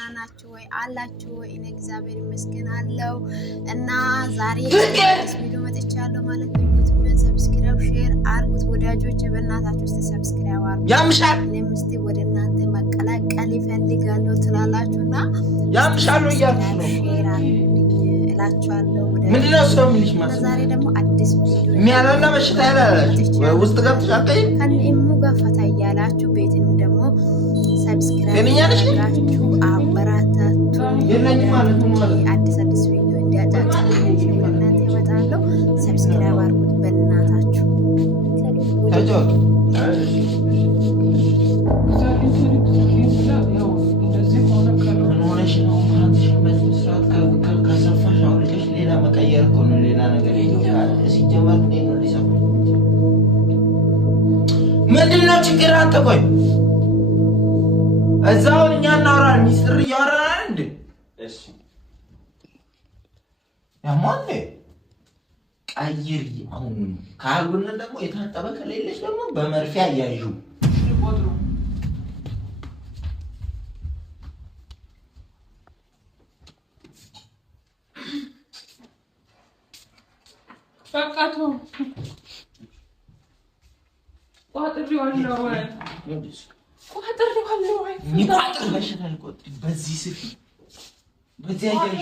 ደህና ናችሁ ወይ አላችሁ ወይ? እኔ እግዚአብሔር ይመስገን አለው እና ዛሬ ቪዲዮ መጥቻለሁ ማለት ነው። ዩቲዩብን ሰብስክራይብ ሼር አርጉት ወዳጆች፣ በእናታችሁ እስቲ ሰብስክራይብ አርጉ። ያምሻል እኔም እስቲ ወደ እናንተ መቀላቀል ይፈልጋለሁ ትላላችሁና ያምሻል እያልኩሽ ነው። ሼር አርጉልኝ እላችኋለሁ። ምንድነው ሰው ምንሽ ማለት ዛሬ ደግሞ አዲስ ቪዲዮ የሚያለና በሽታ ያላላችሁ ውስጥ ገብተሽ አቀይ ከነሙ ጋር ፈታ እያላችሁ ቤትን ደግሞ ሰብስክራይብ አድርጋችሁ አበራታቱ። አዲስ ቪዲዮ እንዲያጫጭ እናንተ እመጣለሁ። ሰብስክራይብ አድርጉት በእናታችሁ። ምንድነው ችግር? አንተ ቆይ እዛው እኛ እናወራለን። ሚስጥር እያወራን እንዴ? እሺ ያማን ቀይር። አሁን ካልሆነ ደግሞ የታጠበ ከሌለሽ ደግሞ በመርፌ አያዩ። በቃቱ ቋጥሪዋለሁ ወይ ቋጥሪዋለሁ ወይ ይቋጥር በሽታል ቆጥ በዚህ ስፊ በዚህ አያዩ።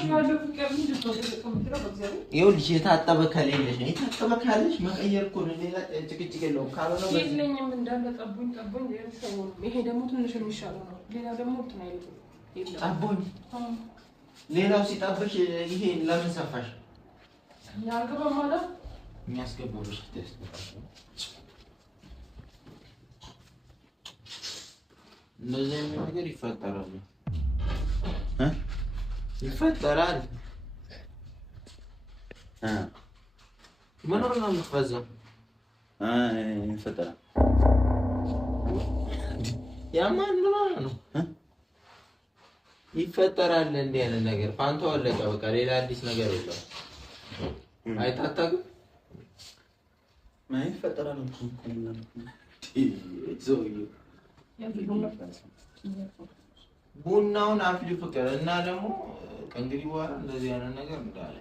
ይኸውልሽ የታጠበ ከሌለሽ ነው። የታጠበ ካለሽ መቀየር እኮ ነው። ሌላ ጭቅጭቅ የለውም። ካልሆነ በዚህ የለኝም እንዳለ ጠቦኝ ይሄ ደግሞ ትንሽ የሚሻለው ነው። ሌላ ደግሞ እንትን አይልም። ጠቦኝ ሌላው ሲጠብሽ ይሄ ለምን ሰፋሽ? ያልገባ ማለት የሚያስገባው በሽታ ያስገባሽ። እንደዚህ አይነት ነገር ይፈጠራል ይፈጠራል። ምን ነው የምትፈዘው? ይፈጠራል። ያማን ነው ይፈጠራል። እንዲህ አይነት ነገር ፋንቶ አለቀ። በቃ ሌላ አዲስ ነገር የለውም። አይታታግም ማይ ይፈጠራል እኮ ቡናውን አፍሊ ፍቅር እና ደግሞ ከእንግዲህ በኋላ እንደዚህ አይነት ነገር እንዳለ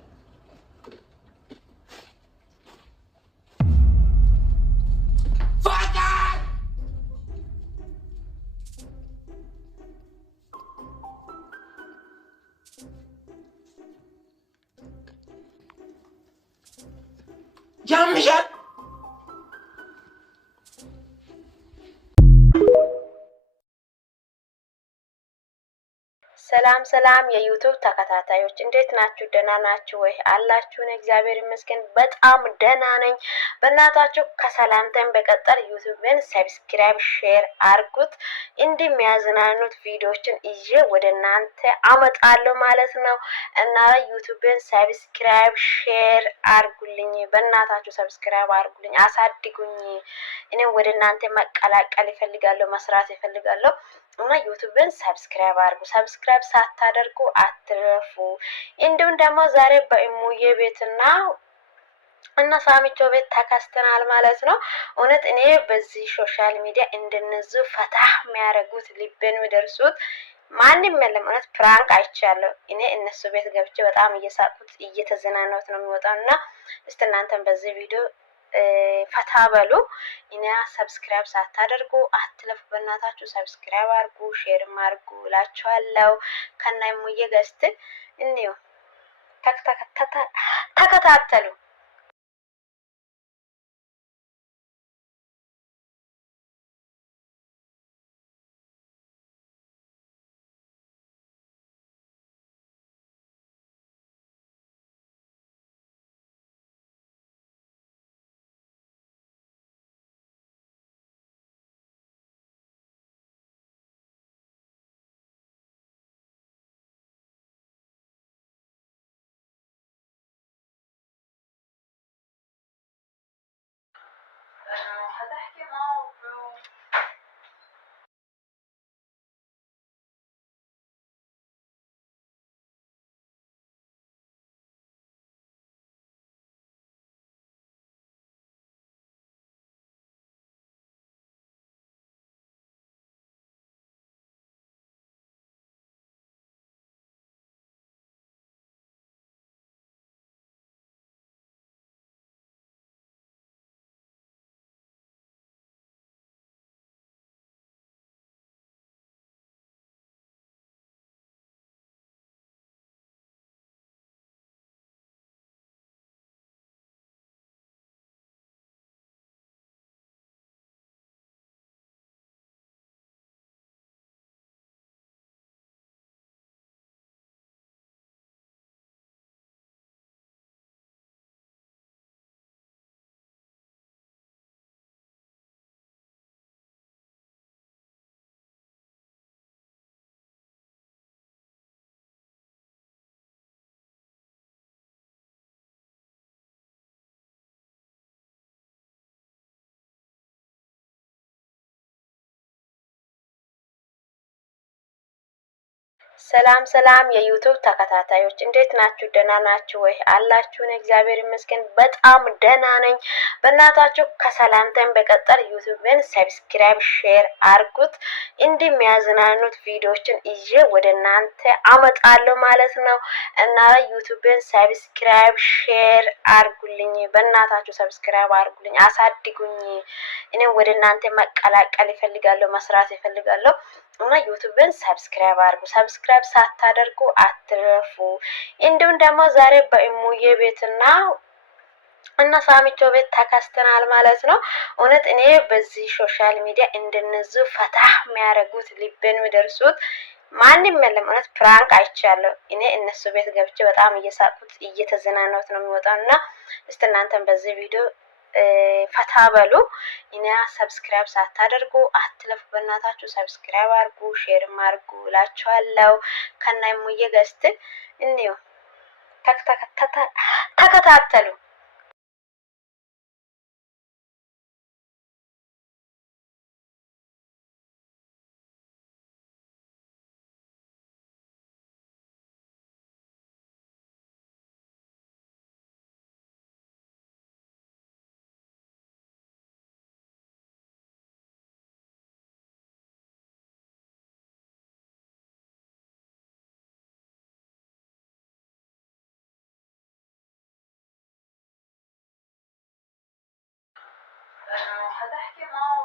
ያምሻል። ሰላም የዩቲዩብ ተከታታዮች እንዴት ናችሁ? ደህና ናችሁ ወይ አላችሁ? እኔ እግዚአብሔር ይመስገን በጣም ደህና ነኝ። በእናታችሁ ከሰላምታን በቀጠል ዩቲዩብን ሰብስክራይብ ሼር አርጉት። እንዲህ የሚያዝናኑት ቪዲዮዎችን ይዤ ወደ እናንተ አመጣለሁ ማለት ነው እና ዩቲዩብን ሰብስክራይብ ሼር አርጉልኝ። በእናታችሁ ሰብስክራይብ አርጉልኝ፣ አሳድጉኝ። እኔ ወደ እናንተ መቀላቀል ይፈልጋለሁ፣ መስራት ይፈልጋለሁ እና ዩቲዩብን ሰብስክራይብ አርጉ። ሰብስክራይብ ሳታደርጉ አትረፉ። እንዲሁም ደግሞ ዛሬ በእሙዬ ቤትና ሳሚቾ ቤት ተከስተናል ማለት ነው። እውነት እኔ በዚህ ሶሻል ሚዲያ እንደነዚህ ፈታ የሚያደርጉት ልቤን የሚደርሱት ማንም የለም። እውነት ፕራንክ አይቻለሁ እኔ እነሱ ቤት ገብቼ በጣም እየሳቁት እየተዘናናሁት ነው የሚወጣውና እስቲ እናንተም በዚህ ቪዲዮ ፈታ በሉ። እና ሰብስክራይብ ሳታደርጉ አትለፉ። በእናታችሁ ሰብስክራይብ አርጉ፣ ሼርም አርጉ እላችኋለሁ። ከናይሙዬ ገስት እንዲሁ ተከታተሉ። ሰላም ሰላም የዩቱብ ተከታታዮች እንዴት ናችሁ? ደህና ናችሁ ወይ? አላችሁን? እግዚአብሔር ይመስገን በጣም ደህና ነኝ። በእናታችሁ ከሰላምታን በቀጠር ዩቱብን ሰብስክራይብ፣ ሼር አርጉት። እንዲህ የሚያዝናኑት ቪዲዮዎችን ይዤ ወደ እናንተ አመጣለሁ ማለት ነው እና ዩቱብን ሰብስክራይብ፣ ሼር አርጉልኝ። በእናታችሁ ሰብስክራይብ አርጉልኝ፣ አሳድጉኝ። እኔም ወደ እናንተ መቀላቀል ይፈልጋለሁ፣ መስራት ይፈልጋለሁ እና ዩቱብን ሰብስክራይብ አርጉ። ሰብስክራይብ ሳታደርጉ አትረፉ። እንዲሁም ደግሞ ዛሬ በእሙዬ ቤትና እና ሳሚቾ ቤት ተከስተናል ማለት ነው። እውነት እኔ በዚህ ሶሻል ሚዲያ እንደነዚህ ፈታ የሚያደርጉት ልቤን የሚደርሱት ማንም የለም። እውነት ፕራንክ አይቻለሁ እኔ እነሱ ቤት ገብቼ በጣም እየሳቁት እየተዘናናሁት ነው የሚወጣው እና እስቲ እናንተም በዚህ ቪዲዮ ፈታ በሉ። እኔ ሰብስክራይብ ሳታደርጉ አትለፉ። በእናታችሁ ሰብስክራይብ አርጉ፣ ሼርም አርጉ እላችኋለሁ። ከናይ ሙዬ ገስት እንዲሁ ተከታተሉ። هتحكي معه